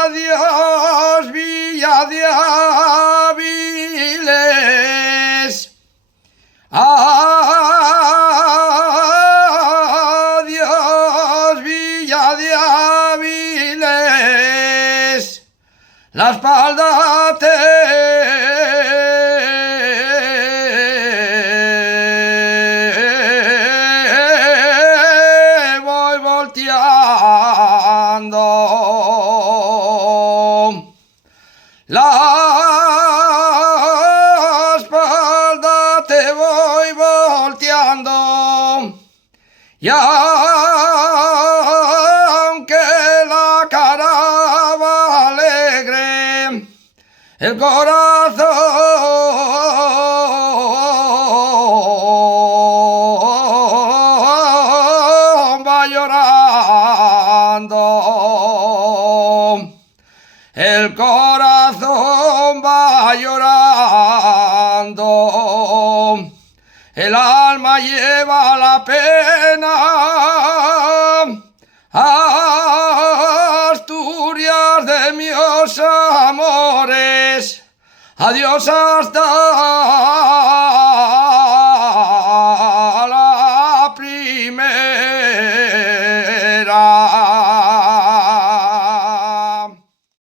Adiós, Villa de Áviles. Adiós, Villa de Áviles. La espalda te voy volteando. La espalda te voy volteando. Y aunque la cara va alegre, el corazón va llorando. El corazón va llorando. El alma lleva la pena. Asturias de mis amores, adiós hasta